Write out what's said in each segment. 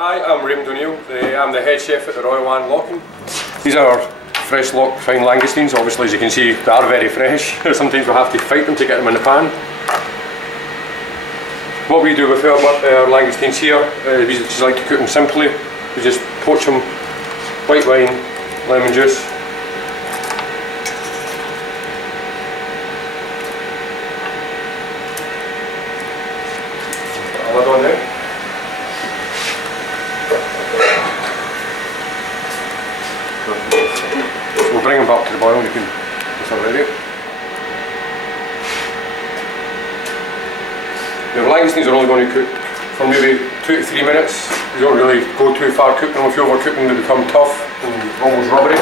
Hi, I'm Raymond. I'm the head chef at the Royal An Lochan. These are fresh Loch Fyne langoustines. Obviously, as you can see, they are very fresh. Sometimes we'll have to fight them to get them in the pan. What we do with our langoustines here, we just like to cook them simply. We just poach them, white wine, lemon juice. Put a lid on there. We'll bring them back to the boil, you can, it's ready. The langoustines are only going to cook for maybe 2 to 3 minutes. You don't really go too far cooking them. If you overcook them, they become tough and almost rubbery.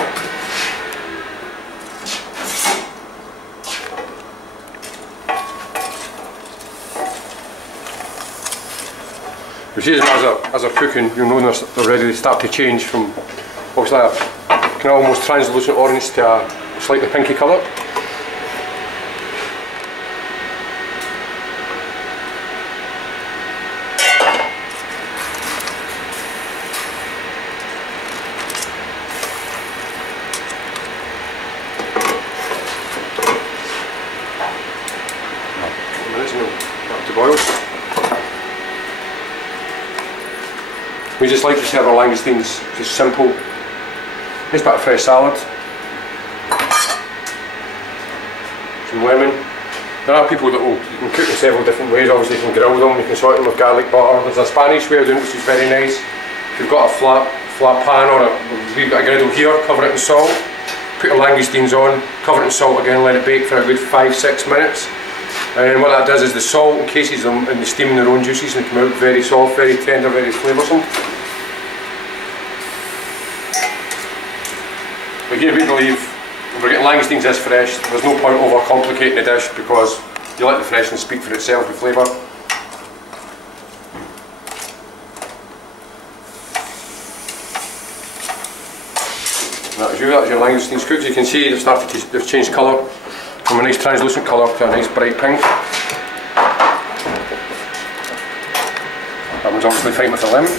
You see as they're cooking, you'll know they're ready to start to change from obviously a kind of almost translucent orange to a slightly pinky colour. Back to boil. We just like to serve our langoustines just simple. Just a bit of fresh salad, some lemon. There are people that you can cook in several different ways. Obviously you can grill them, you can salt them with garlic butter. There's a Spanish way of doing it which is very nice. If you've got a flat pan or a wee bit of griddle here, cover it in salt, put your langoustines on, cover it in salt again, let it bake for a good 5-6 minutes. And what that does is the salt encases them in the steam in their own juices and they come out very soft, very tender, very flavoursome. But here we believe if we're getting langoustines this fresh, there's no point over complicating the dish because you let the freshness speak for itself with flavour. That's your langoustines cooked. You can see they've changed colour from a nice translucent colour to a nice bright pink. That one's obviously fine with the lemon.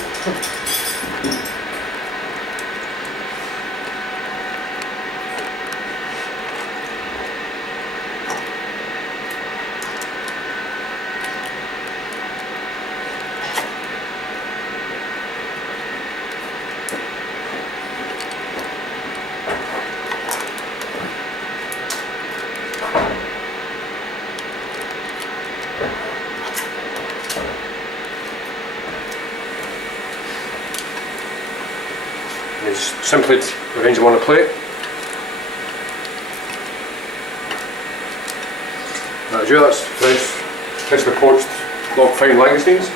Just simply arrange them on a plate. That's fresh, freshly poached Loch Fyne langoustines.